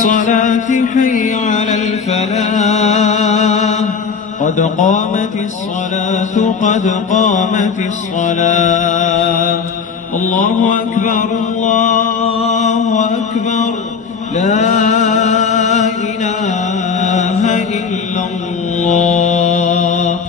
الصلاة حي على الفلاح قد قامت الصلاة قد قامت الصلاة الله أكبر الله أكبر لا إله إلا الله.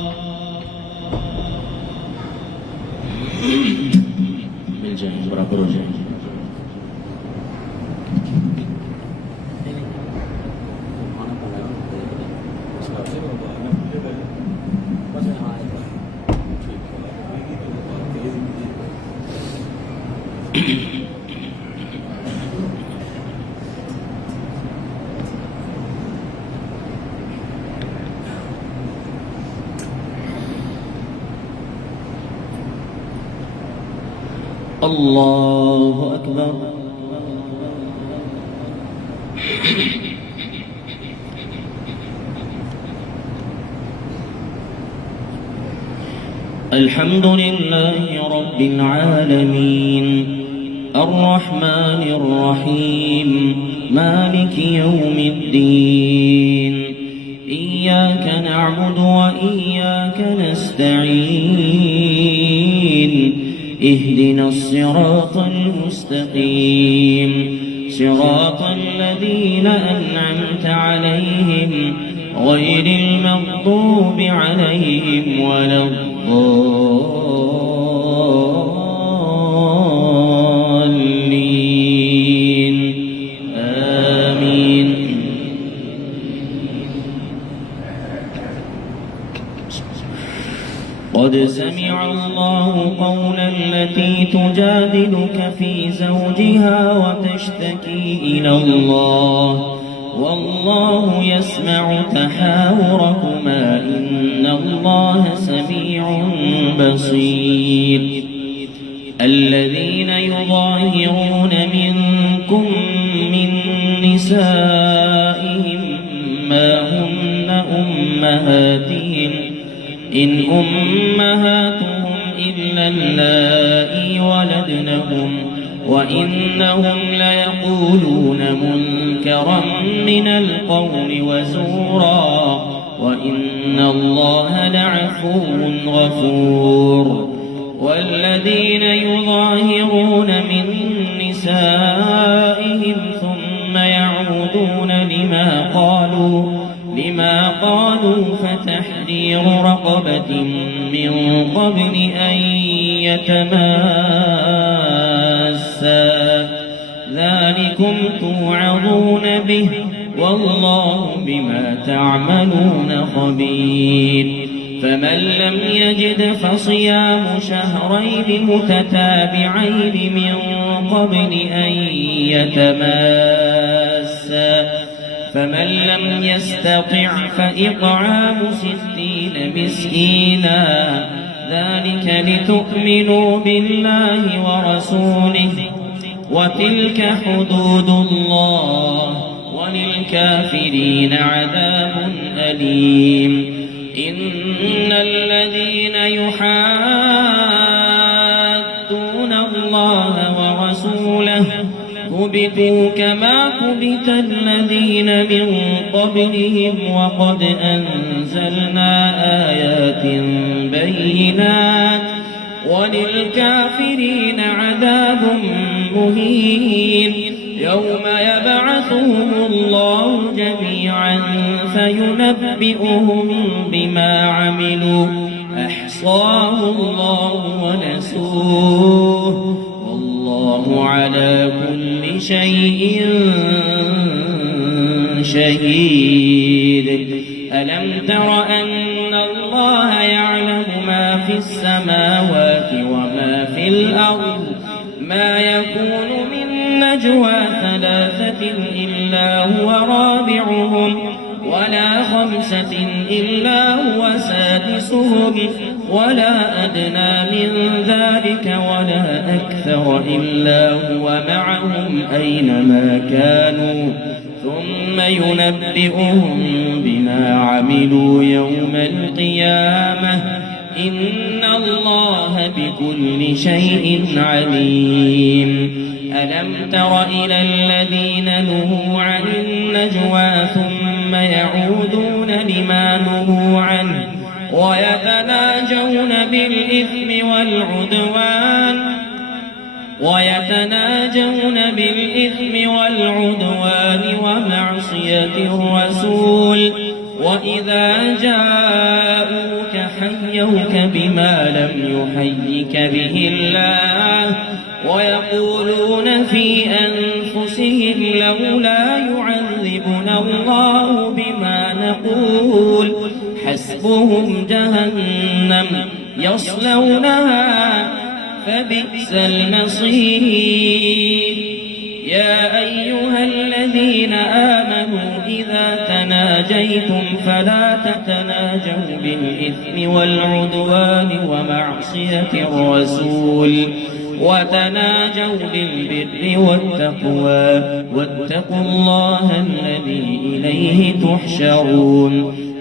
الله أكبر. الحمد لله رب العالمين الرحمن الرحيم مالك يوم الدين إياك نعبد وإياك نستعين اهدنا الصراط المستقيم صراط الذين أنعمت عليهم غير المغضوب عليهم ولا الضالين آمين. قد سمع الله قولا التي تجادلك في زوجها وتشتكي إلى الله والله يسمع تحاوركما إن الله سميع بصير. الذين يظاهرون منكم من نسائهم ما هن أمهاتهم إن أمهاتهم إلا اللائي ولدنهم وإنهم ليقولون منكرا من القول وزورا وإن الله لعفو غفور. والذين يظاهرون من نسائهم ثم يعودون لما قالوا فتحرير رقبة من قبل أن يتماسا ذلكم توعظون به والله بما تعملون خبير. فمن لم يجد فصيام شهرين متتابعين من قبل أن يتماسا فمن لم يستطع فإطعام 60 مسكينا ذلك لتؤمنوا بالله ورسوله وتلك حدود الله وللكافرين عذاب أليم. إن الذين يحادون الله ورسوله كبتوا كما كبت الذين من قبلهم وقد أنزلنا آيات بينات وللكافرين عذاب مهين. يوم يبعثهم الله جميعا فينبئهم بما عملوا أحصاه الله ونسوه والله على كل شيء شهيد. ألم تر أن الله يعلم ما في السماوات وما في الأرض ما يكون من نجوى 3 إلا هو رابعهم ولا 5 إلا هو سادسهم ولا أدنى من ذلك ولا أكثر إلا هو معهم أينما كانوا ثم ينبئهم بما عملوا يوم القيامة إن الله بكل شيء عليم. ألم تر إلى الذين نهوا عن النجوى ثم يعودون لما نهوا عنه ويتناجون بالإثم والعدوان ومعصية الرسول وإذا جاءوك حيوك بما لم يحيك به الله ويقولون في أنفسهم لولا يعذبنا الله بما نقول حسبهم جهنم يصلونها فبئس المصير. يا أيها الذين آمنوا إذا تناجيتم فلا تتناجوا بالإثم والعدوان ومعصية الرسول وتناجوا بالبر والتقوى واتقوا الله الذي إليه تحشرون.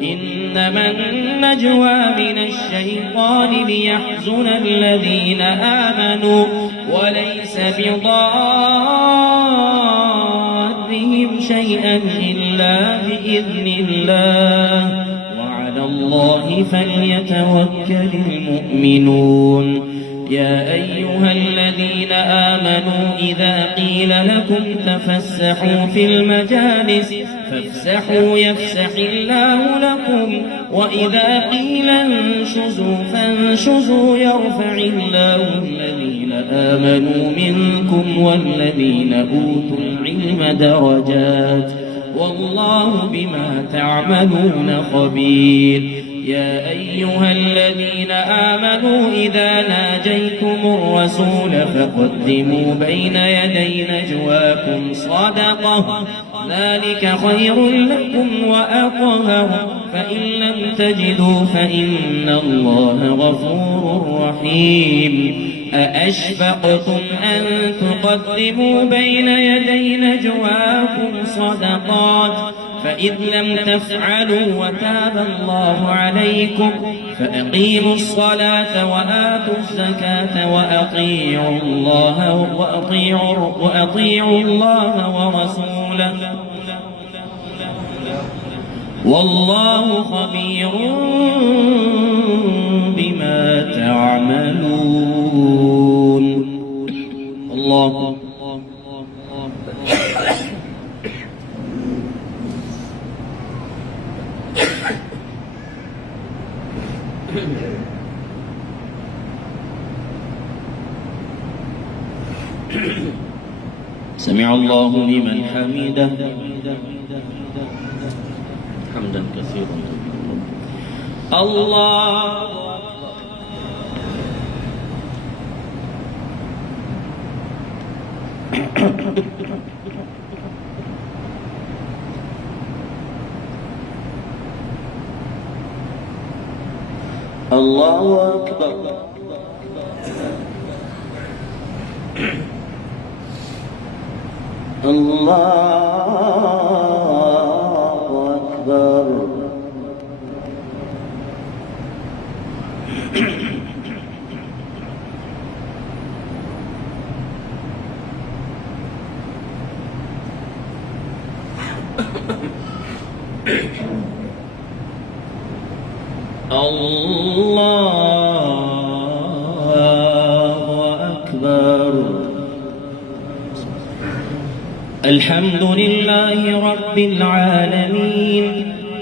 إنما النجوى من الشيطان ليحزن الذين آمنوا وليس بضارهم شيئا إلا بإذن الله وعلى الله فليتوكل المؤمنون. يا أيها الذين آمنوا إذا قيل لكم تفسحوا في المجالس فافسحوا يفسح الله لكم وإذا قيل انشزوا فانشزوا يرفع الله الذين آمنوا منكم والذين أوتوا العلم درجات والله بما تعملون خبير. يا أيها الذين آمنوا إذا ناجيتم الرسول فقدموا بين يدي نجواكم صدقة ذلك خير لكم وأطهر فإن لم تجدوا فإن الله غفور رحيم. أأشفقتم أن تقدموا بين يدي نجواكم صدقات فإذ لم تفعلوا وتاب الله عليكم فأقيموا الصلاة وآتوا الزكاة وأطيعوا الله ورسوله والله خبير بما تعملون. الله سمع الله لمن حمده حمدا كثيرا. الله الله أكبر. الله أكبر. الله أكبر. الحمد لله رب العالمين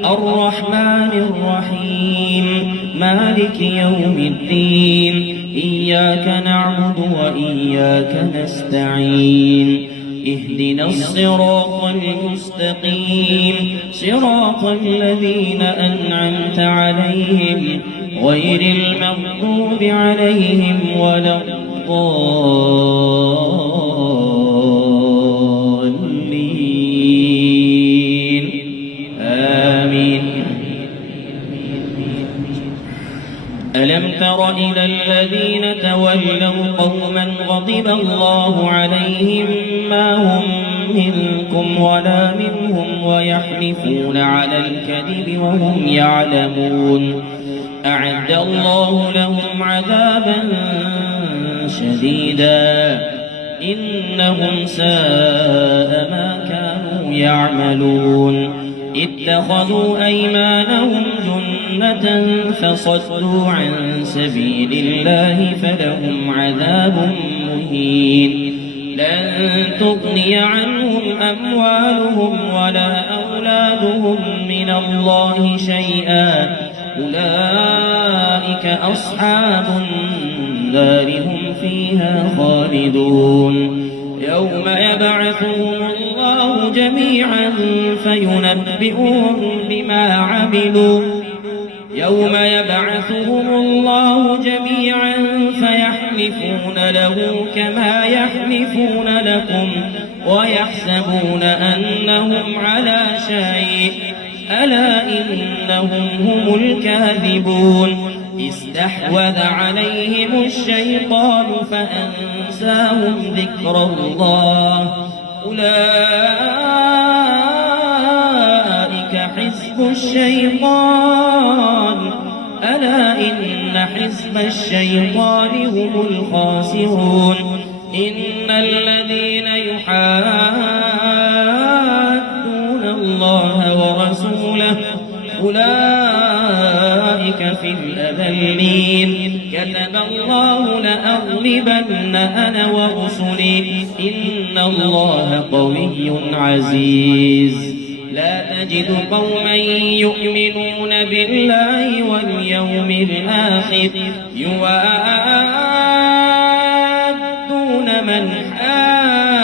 الرحمن الرحيم مالك يوم الدين إياك نعبد وإياك نستعين اهدنا الصراط المستقيم صراط الذين أنعمت عليهم غير المغضوب عليهم ولا الضالين آمين. ألم تر إلى الذين تولوا قوما غضب الله عليهم ما هم منكم ولا منهم ويحلفون على الكذب وهم يعلمون أعد الله لهم عذابا شديدا إنهم ساء ما كانوا كانوا يعملون اتخذوا أيمانهم جنة فصدوا عن سبيل الله فلهم عذاب مهين لن تغني عنهم أموالهم ولا أولادهم من الله شيئا أولئك أصحاب النار هم فيها خالدون يوم يبعثهم الله جميعا فينبئهم بما عملوا يوم يبعثهم الله جميعا فيحلفون له كما يحلفون لكم ويحسبون أنهم على شيء ألا إنهم هم الكاذبون استحوذ عليهم الشيطان فأنساهم ذكر الله أولئك حزب الشيطان ألا إن حزب الشيطان هم الخاسرون إن الذين يحادون الله ورسوله أولئك في الأذلين كتب الله لأغلبن أنا ورسلي إن الله قوي عزيز لا تجد قوما يؤمنون بالله واليوم الآخر يوادون من حاد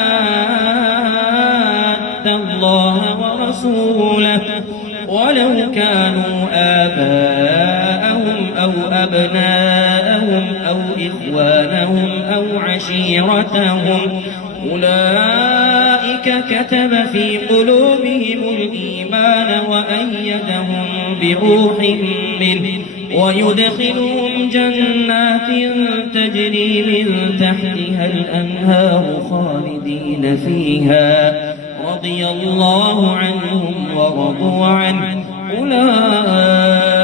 الله ورسوله ولو كانوا آباءهم أو أبناءهم أو إخوانهم أو عشيرتهم أولئك كتب في قلوبهم الإيمان وأيدهم بروح منه ويدخلهم جنات تجري من تحتها الأنهار خالدين فيها رضي الله عنهم ورضوا عنه أولئك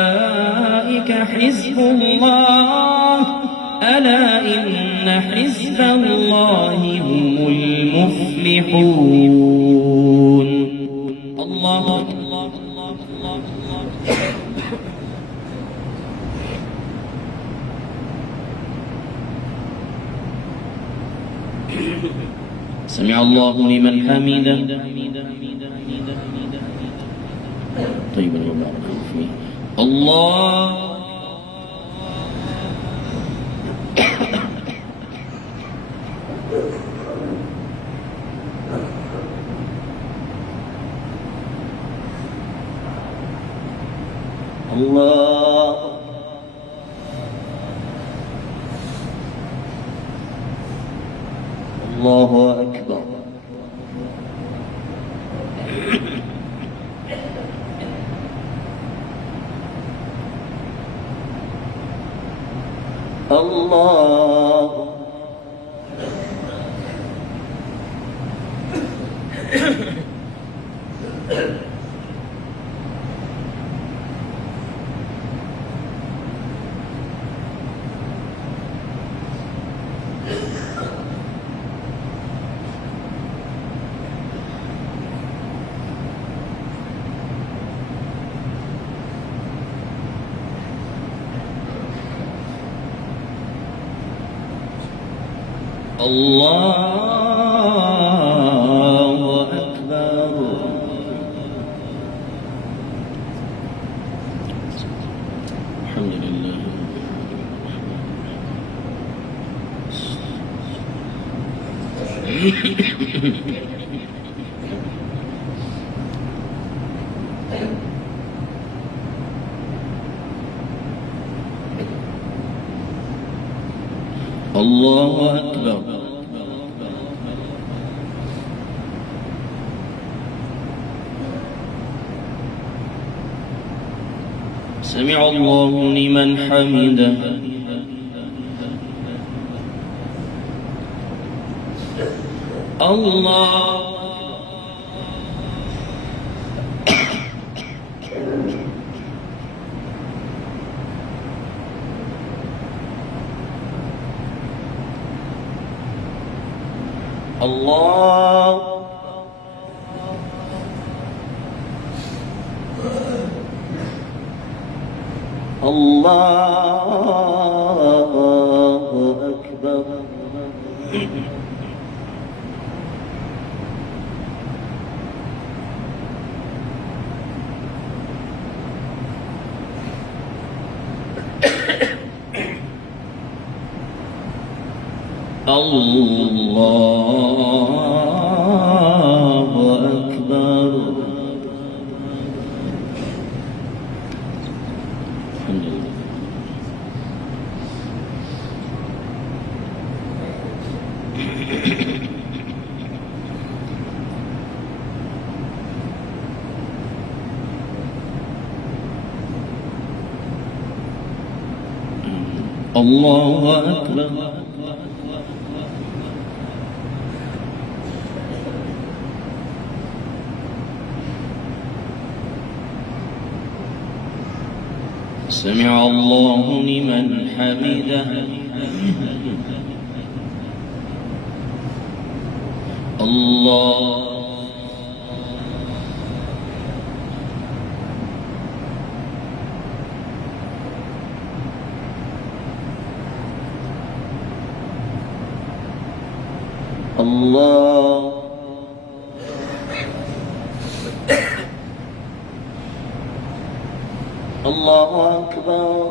حزب الله ألا إن حزب الله هم المفلحون الله سمع الله لمن حمده طيبا وبارك فيه الله الله الله أكبر الله الله أكبر الحمد لله الله أكبر سمع الله لمن حمده الله الله الله أكبر. الله أكبر. الحمد لله. الله أكبر. سمع الله لمن حمده. الله الله الله أكبر.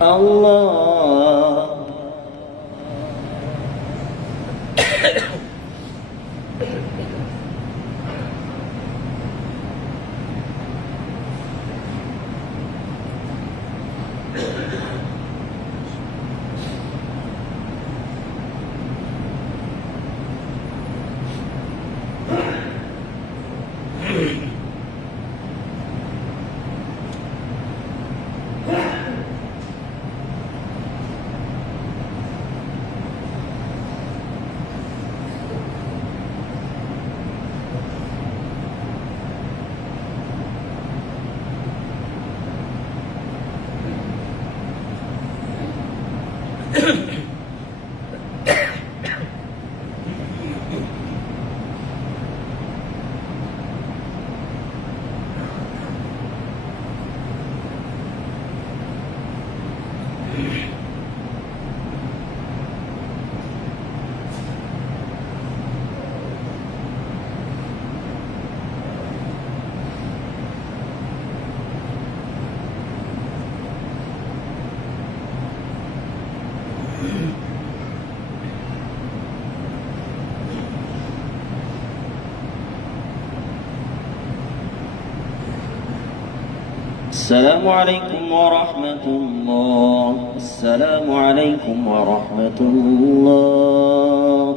الله السلام عليكم ورحمة الله. السلام عليكم ورحمة الله.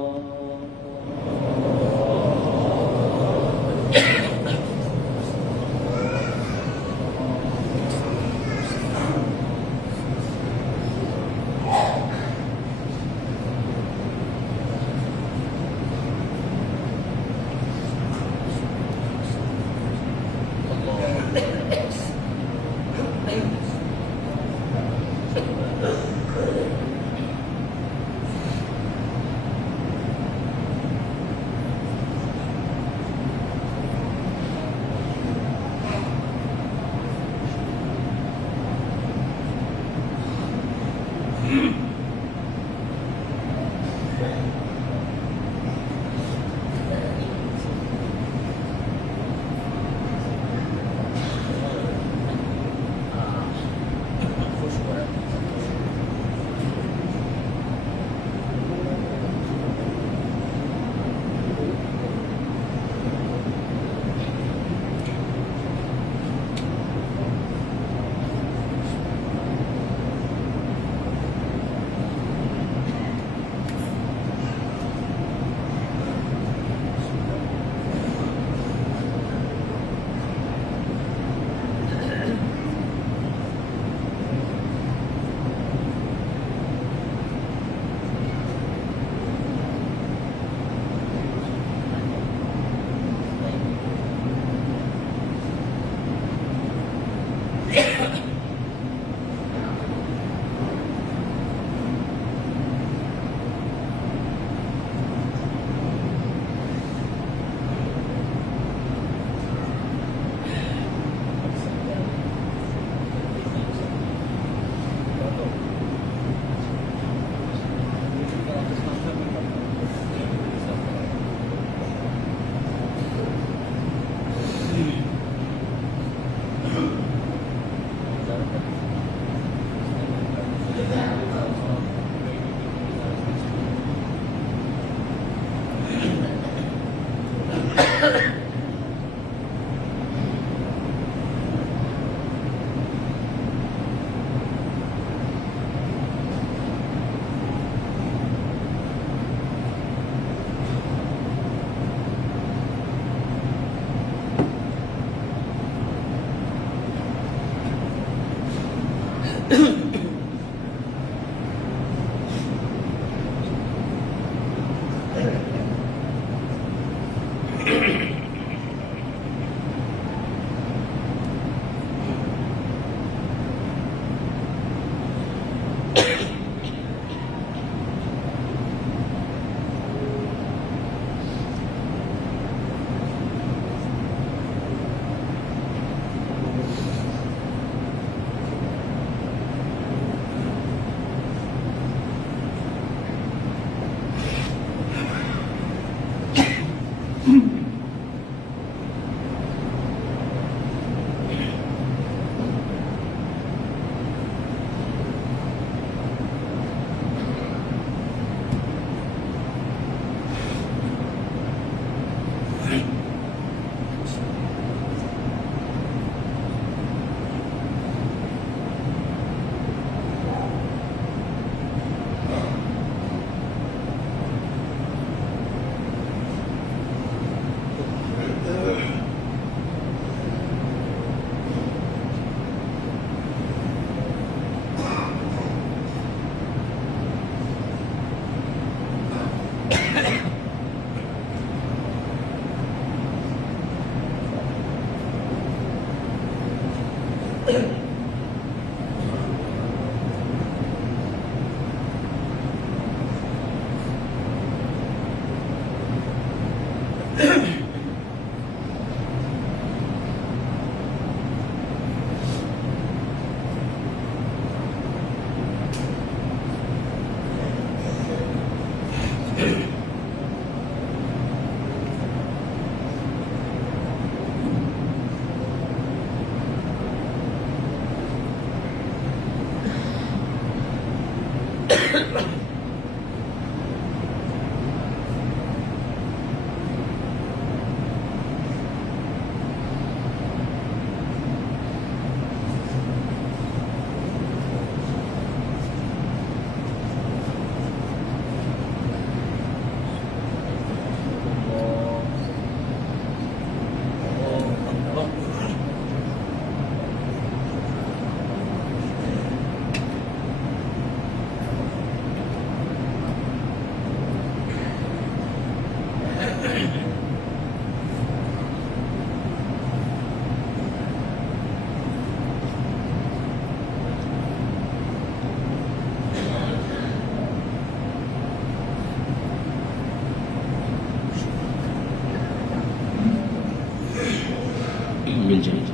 بالجميع.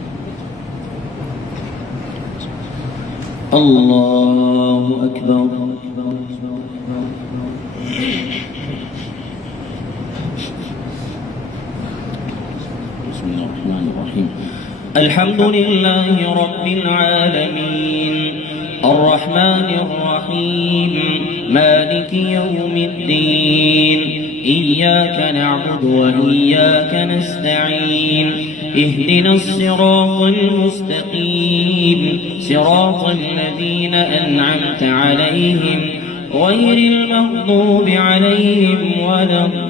الله أكبر. بسم الله الرحمن الرحيم. الحمد لله رب العالمين الرحمن الرحيم مالك يوم الدين إياك نعبد وإياك نستعين اهدنا الصراط المستقيم صراط الذين أنعمت عليهم غير المغضوب عليهم ولا الضالين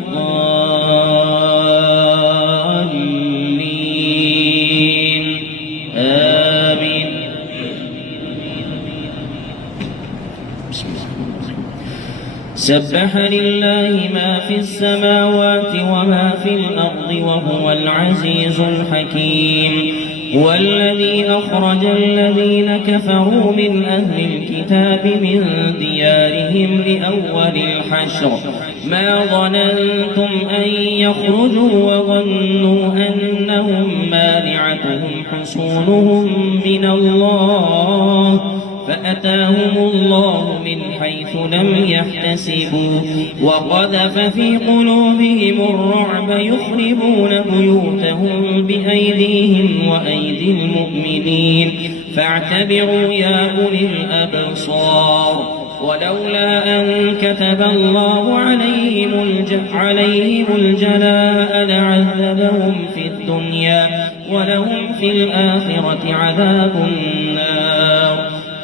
آمين. بسم الله الرحمن الرحيم. سبح لله ما في السماوات وما في الأرض وهو العزيز الحكيم. هو الذي أخرج الذين كفروا من أهل الكتاب من ديارهم لأول الحشر ما ظننتم أن يخرجوا وظنوا أنهم مانعتهم حصونهم من الله فأتاهم الله من حيث لم يحتسبوا وقذف في قلوبهم الرعب يخربون بيوتهم بأيديهم وأيدي المؤمنين فاعتبروا يا أولي الأبصار. ولولا أن كتب الله عليهم الجلاء لعذبهم في الدنيا ولهم في الآخرة عذاب النار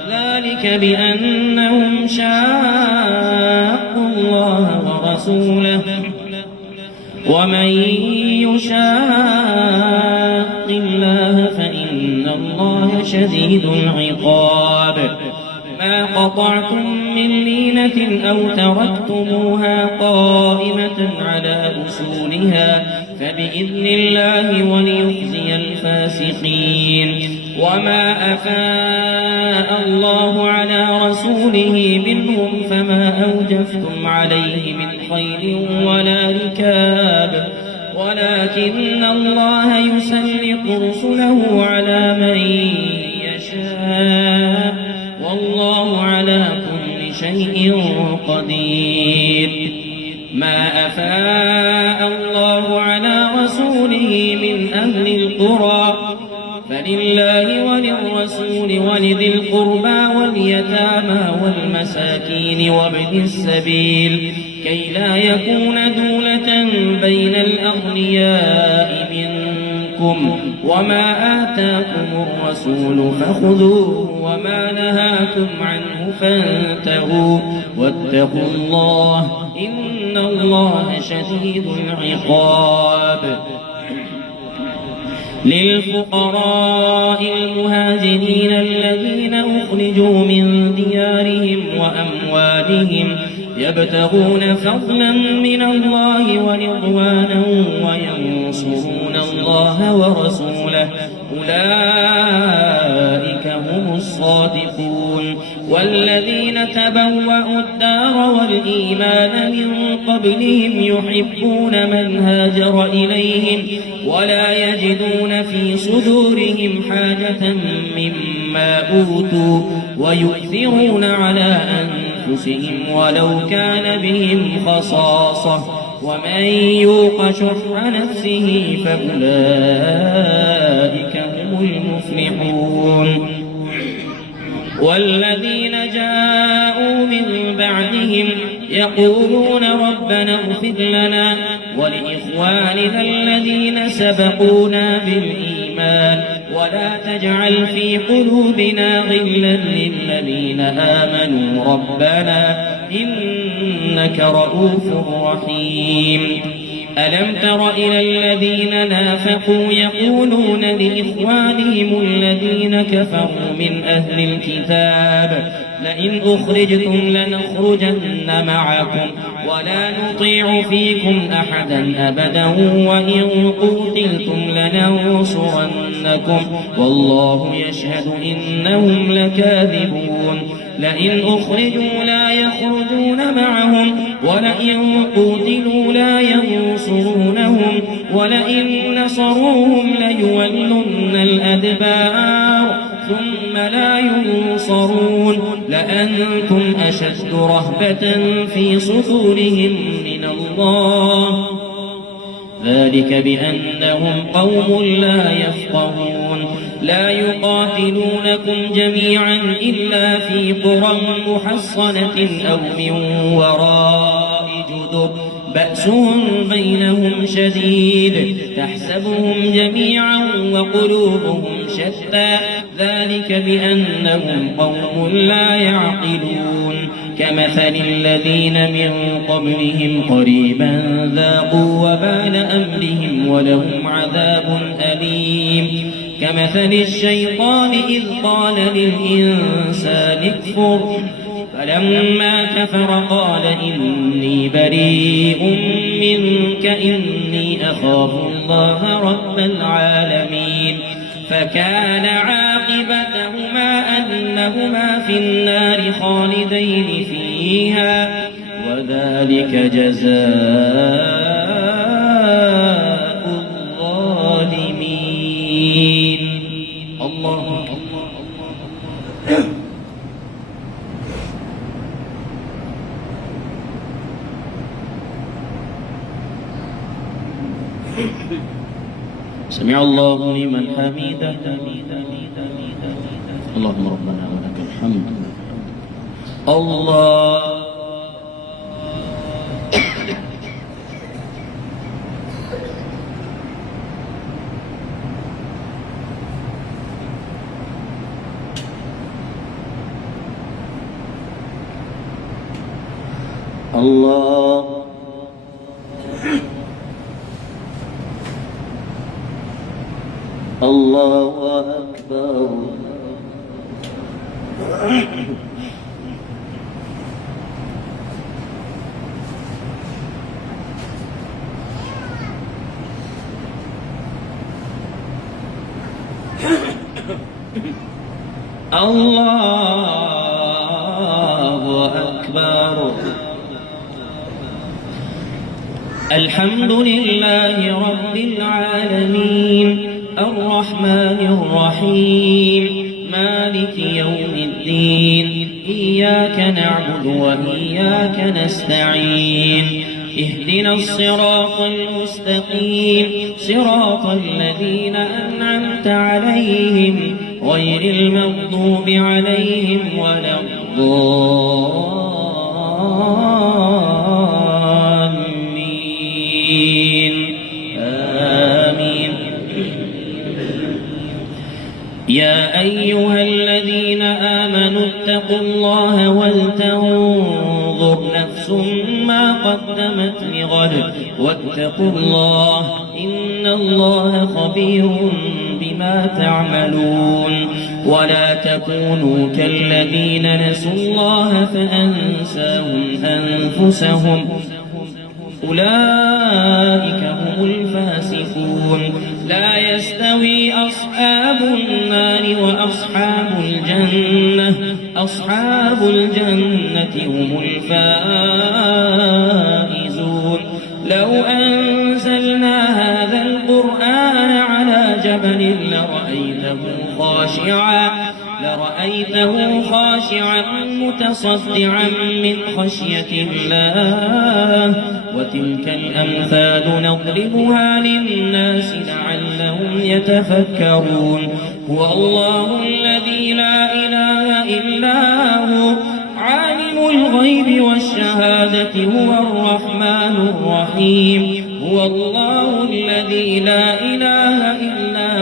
ذلك بأنهم شاقوا الله ورسوله ومن يشاق الله فإن الله شديد العقاب. ما قطعتم من لينة أو تركتموها قائمة على أصولها فبإذن الله وليخزي الفاسقين. وما أفاء الله على رسوله منهم فما أوجفتم عليه من خيل ولا ركاب ولكن الله يسلط رسله على من يشاء والله على كل شيء قدير. ما أفاء الله على رسوله من أهل القرى فلله وللرسول ولذي القربى واليتامى والمساكين وابن السبيل كي لا يكون دولة بين الأغنياء منكم وما آتاكم الرسول فخذوه وما نهاكم عنه فانتهوا واتقوا الله إن الله شديد العقاب. للفقراء المهاجرين الذين أخرجوا من ديارهم وأموالهم يبتغون فضلا من الله ورضوانا وينصرون الله ورسوله أولئك هم الصادقون. والذين تبوأوا الدار والإيمان من قبلهم يحبون من هاجر إليهم ولا يجدون في صدورهم حاجة مما أوتوا ويؤثرون على أنفسهم ولو كان بهم خصاصة ومن يوق شح نفسه فأولئك هم المفلحون. والذين جاءوا من بعدهم يقولون ربنا اغفر لنا ولإخواننا الذين سبقونا بالإيمان ولا تجعل في قلوبنا غلا للذين آمنوا ربنا إنك رؤوف رحيم. ألم تر إلى الذين نافقوا يقولون لإخوانهم الذين كفروا من أهل الكتاب لئن أخرجتم لنخرجن معكم ولا نطيع فيكم أحدا أبدا وإن قتلتم لننصرنكم والله يشهد إنهم لكاذبون. لئن أخرجوا لا يخرجون معهم ولئن قتلوا لا ينصرونهم ولئن نصروهم ليولن الأدبار ثم لا ينصرون لأنتم أشد رهبة في صدورهم من الله ذلك بأنهم قوم لا يفقهون. لا يقاتلونكم جميعا إلا في قرى محصنة أو من وراء جدر بأسهم بينهم شديد تحسبهم جميعا وقلوبهم شتى ذلك بأنهم قوم لا يعقلون. كمثل الذين من قبلهم قريبا ذاقوا وبال أمرهم ولهم عذاب أليم. كمثل الشيطان إذ قال للإنسان اكفر فلما كفر قال إني بريء منك إني أخاف الله رب العالمين. فكان عاقبتهما أنهما في النار خالدين فيها وذلك جزاء الظالمين. الله سمع الله لمن حمده. اللهم ربنا ولك الحمد. الله الله الله أكبر. الله أكبر. الحمد لله رب العالمين الرحمن الرحيم مالك يوم الدين إياك نعبد وإياك نستعين اهدنا الصراط المستقيم صراط الذين أنعمت عليهم غير المغضوب عليهم ولا الضالين آمين. يا أيها الذين آمنوا اتقوا الله ولتنظر نفس ما قدمت لغد واتقوا الله إن الله خبير بما تعملون. ولا تكونوا كالذين نسوا الله فأنساهم أنفسهم أولئك هم الفاسقون. لا يستوي أصحاب النار وأصحاب الجنة أصحاب الجنة هم الفائزون. لو أنزلنا هذا القرآن على جبل لرأيته خاشعا متصدعا من خشية الله. وتلك الأمثال نضربها للناس لعلهم يتفكرون. هو الله الذي لا إله إلا هو عالم الغيب والشهادة هو الرحمن الرحيم هو الله الذي لا إله إلا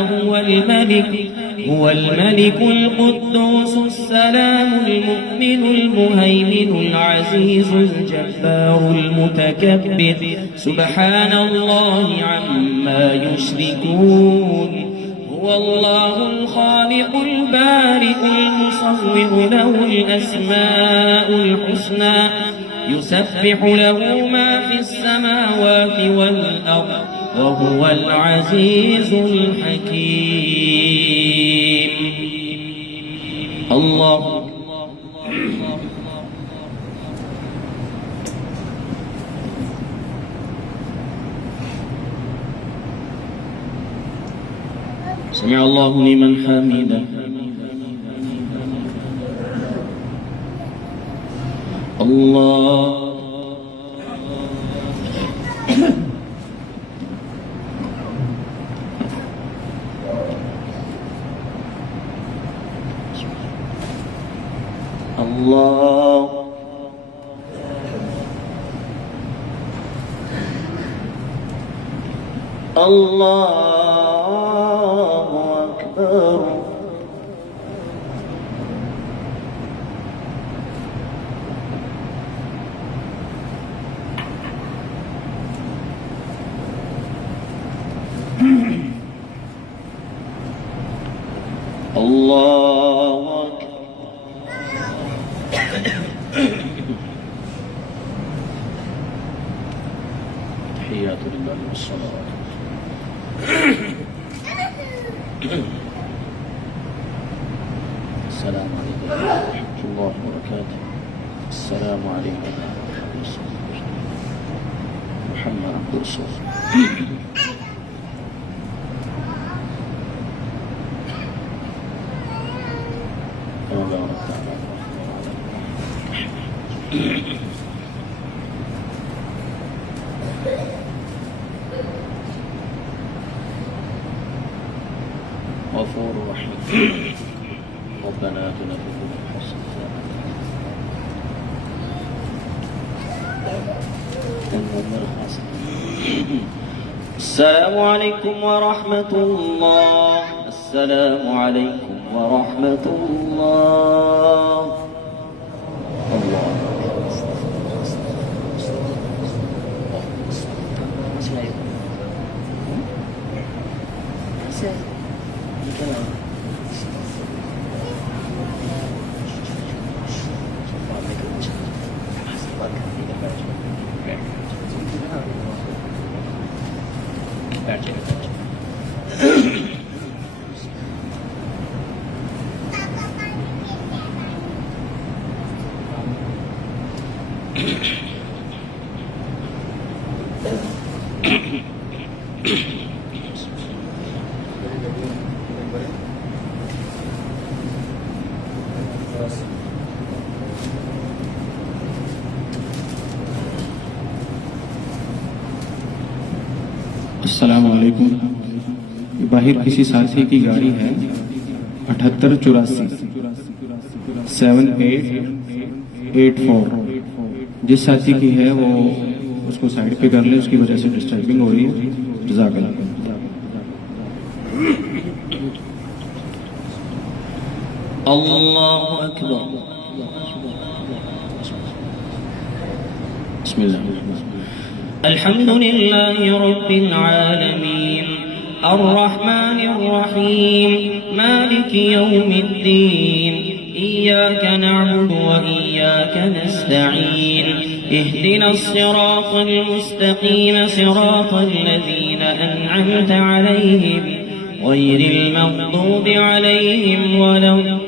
هو الملك القدوس السلام المؤمن المهيمن العزيز الجبار المتكبر سبحان الله عما يشركون هو الله الخالق البارئ المصور له الأسماء الحسنى يسبح له ما في السماوات والأرض وهو العزيز الحكيم الله سمع الله لمن حمده الله الله الله أكبر الله أكبر تحيات لله والصلوات السلام عليكم ورحمة الله وبركاته السلام عليكم محمد عبد الرسول غفور رحيم ربنا آتنا في الدنيا حسنة السلام عليكم ورحمة الله السلام عليكم ورحمة الله الله अस्सलामुअलैकुम। बाहर किसी साथी की गाड़ी है 7884 7884। जिस साथी की है वो उसको साइड पे कर ले, उसकी वजह से डिस्टर्बिंग हो रही है। जज़ाकल्लाह। الله أكبر بسم الله الحمد لله رب العالمين الرحمن الرحيم مالك يوم الدين إياك نعبد وإياك نستعين اهدنا الصراط المستقيم صراط الذين أنعمت عليهم غير المغضوب عليهم ولا الضالين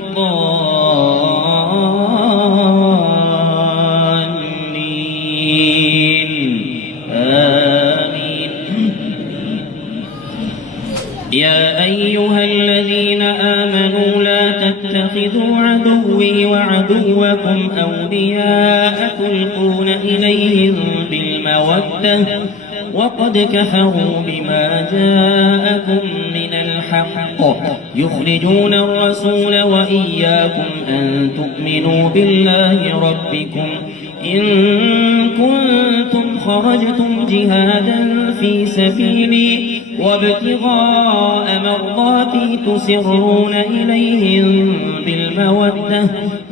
آمين. يا أيها الذين آمنوا لا تتخذوا عدوي وعدوكم أولياء تلقون إليهم بالمودة وقد كفروا بما جاءكم من الحق يخرجون الرسول وإياكم أن تؤمنوا بالله ربكم إن كنتم خرجتم جهادا في سبيلي وابتغاء مرضاتي تسرون إليهم بالمودة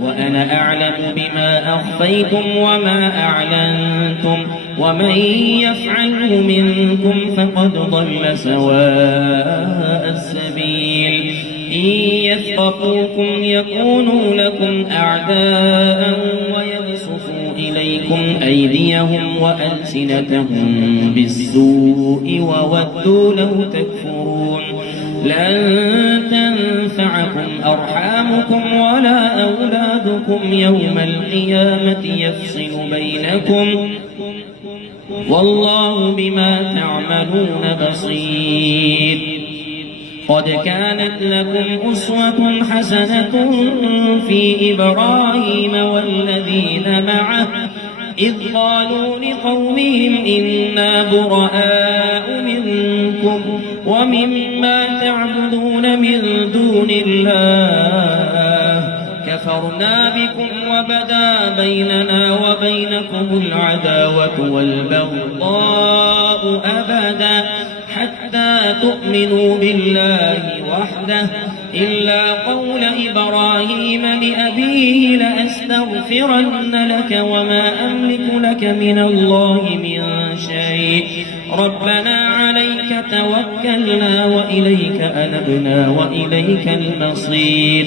وأنا أعلم بما أخفيتم وما أعلنتم ومن يفعله منكم فقد ضل سواء السبيل إن يثقفوكم يكونوا لكم أعداء ويبسطوا إليكم أيديهم وألسنتهم بالسوء وودوا لو تكفرون لن تنفعكم أرحامكم ولا أولادكم يوم القيامة يفصل بينكم والله بما تعملون بصير قد كانت لكم أسوة حسنة في إبراهيم والذين معه إذ قالوا لقومهم إنا براء منكم ومما تعبدون من دون الله كفرنا بكم وبدا بيننا وبينكم العداوة والبغضاء أبدا حتى تؤمنوا بالله وحده إلا قول إبراهيم لأبيه لأستغفرن لك وما أملك لك من الله من شيء ربنا عليك توكلنا وإليك أنبنا وإليك المصير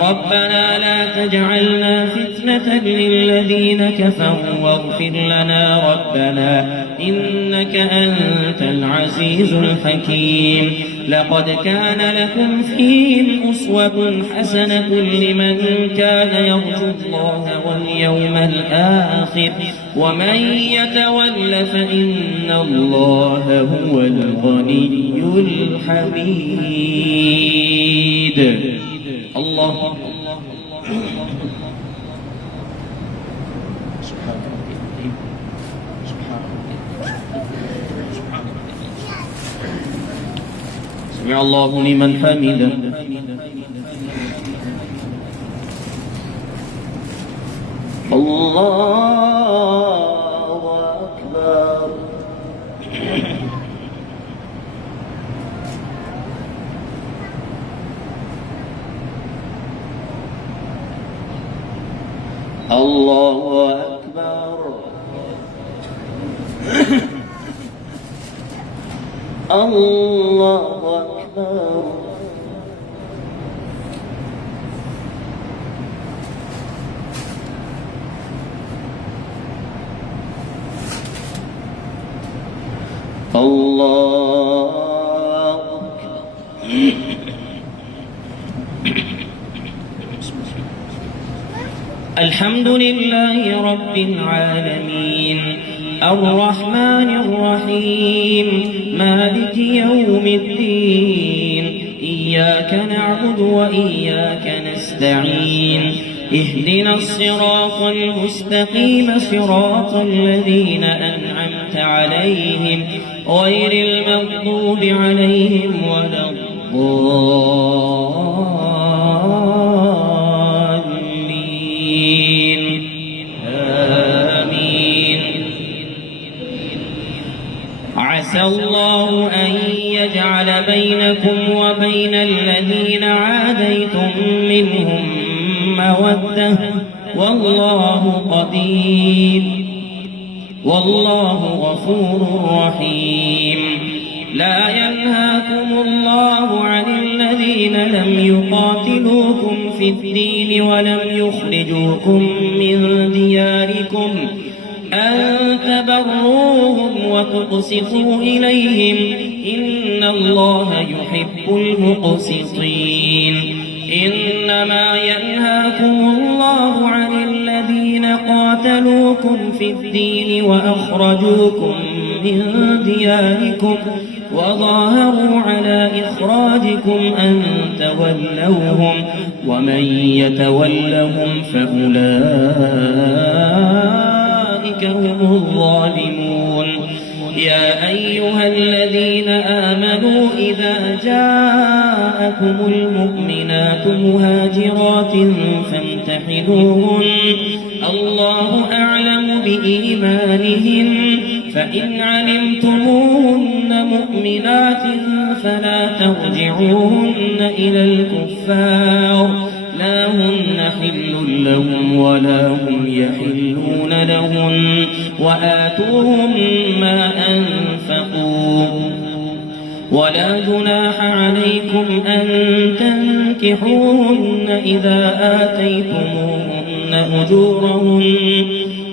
ربنا لا تجعلنا فتنة للذين كفروا واغفر لنا ربنا إنك أنت العزيز الحكيم لقد كان لكم فيهم أسوة حسنة لمن كان يرجو الله واليوم الآخر ومن يتول فإن الله هو الغني الحميد الله سبحان ربي العظيم سبحان ربي سبحان ربي سمع الله لمن حمده الله أكبر الله أكبر الله أكبر الله الحمد لله رب العالمين الرحمن الرحيم مالك يوم الدين إياك نعبد وإياك نستعين اهدنا الصراط المستقيم صراط الذين أنعمت عليهم غير المغضوب عليهم ولا الضالين آمين عسى الله أن يجعل بينكم وبين الذين عاديتم منهم مودة والله قدير والله غفور رحيم لا ينهاكم الله عن الذين لم يقاتلوكم في الدين ولم يخرجوكم من دياركم أن تبروهم وتقسطوا إليهم إن الله يحب المقسطين إنما ينهاكم الله عن الذين قاتلوكم في الدين وأخرجوكم من دياركم وظاهروا على إخراجكم أن تولوهم ومن يتولهم فأولئك هم الظالمون يا أيها الذين آمنوا إذا جاءكم المؤمنات مهاجرات فامتحنوهن الله أعلم بإيمانهن فإن علمتموهن مؤمنات فلا ترجعوهن إلى الكفار لا هن حل لهم ولا هم يحلون لهن وآتوهم ما أنفقوا ولا جناح عليكم أن تنكحوهن إذا آتيتموهن أجورهن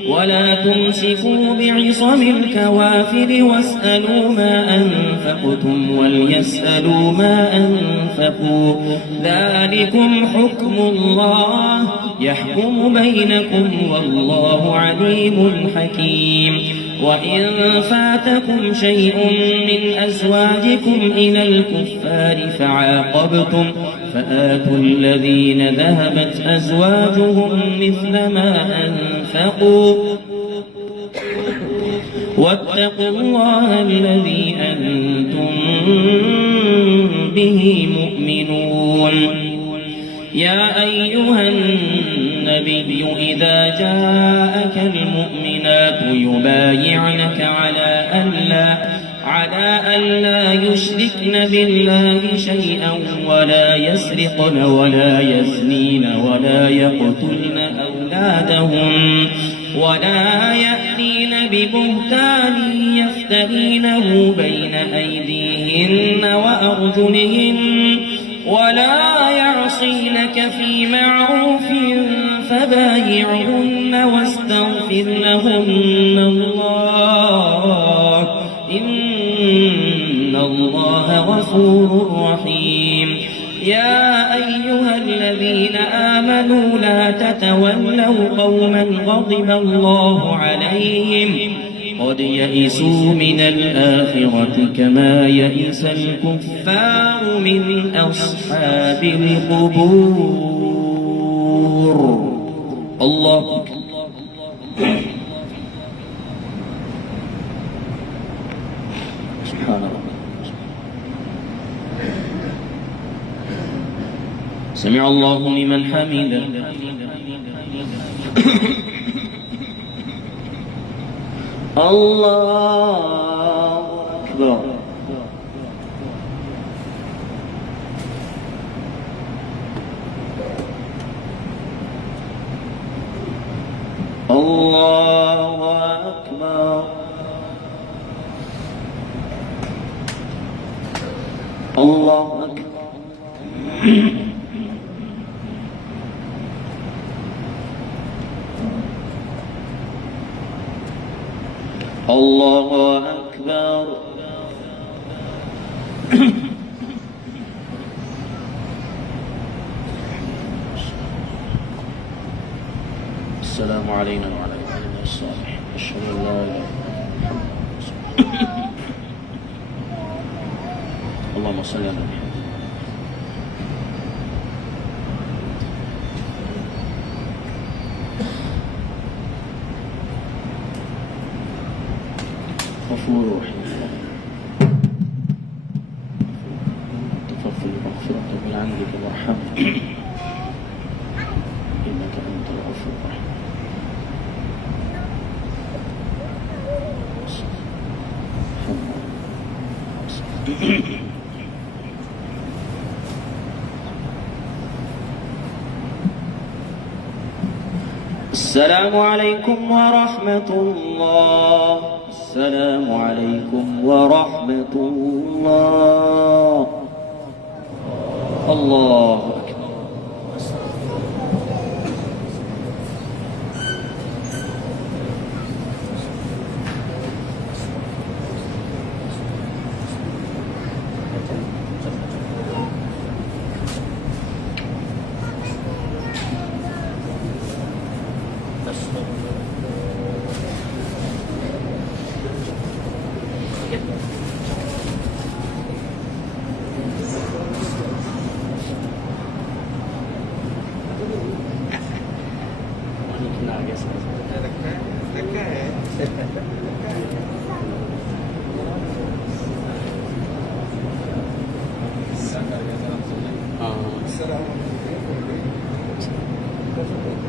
ولا تمسكوا بعصم الكوافر واسألوا ما أنفقتم وليسألوا ما أنفقوا ذلكم حكم الله يحكم بينكم والله عليم حكيم وإن فاتكم شيء من أزواجكم إلى الكفار فعاقبتم فآتوا الذين ذهبت أزواجهم مثل ما أنفقوا واتقوا الله الذي أنتم به مؤمنون يا أيها النبي إذا جاءك المؤمنات يبايعنك على ألا يشركن بالله شيئا ولا يسرقن ولا يزنين ولا يقتلن أولادهن ولا يأتين ببهتان يفترينه بين أيديهن وأرجلهن ولا يعصينك في معروف فبايعهن واستغفر لهن الله إن الله غفور رحيم يا أيها الذين آمنوا لا تتولوا قوما غضب الله عليهم قد يئسوا من الآخرة كما يئس الكفار من أصحاب القبور الله سبحان الله. سمع الله لمن حمده الله أكبر. الله أكبر. الله أكبر. الله أكبر. السلام علينا وعلى عبادنا الصالحين أشهد أن لا إله إلا الله اللهم صل على محمد. غفور رحيم تفضل مغفرة من عندك وارحمك إنك أنت الغفور الرحيم. السلام عليكم ورحمة الله. السلام عليكم ورحمة الله. الله أكبر. السلام عليكم.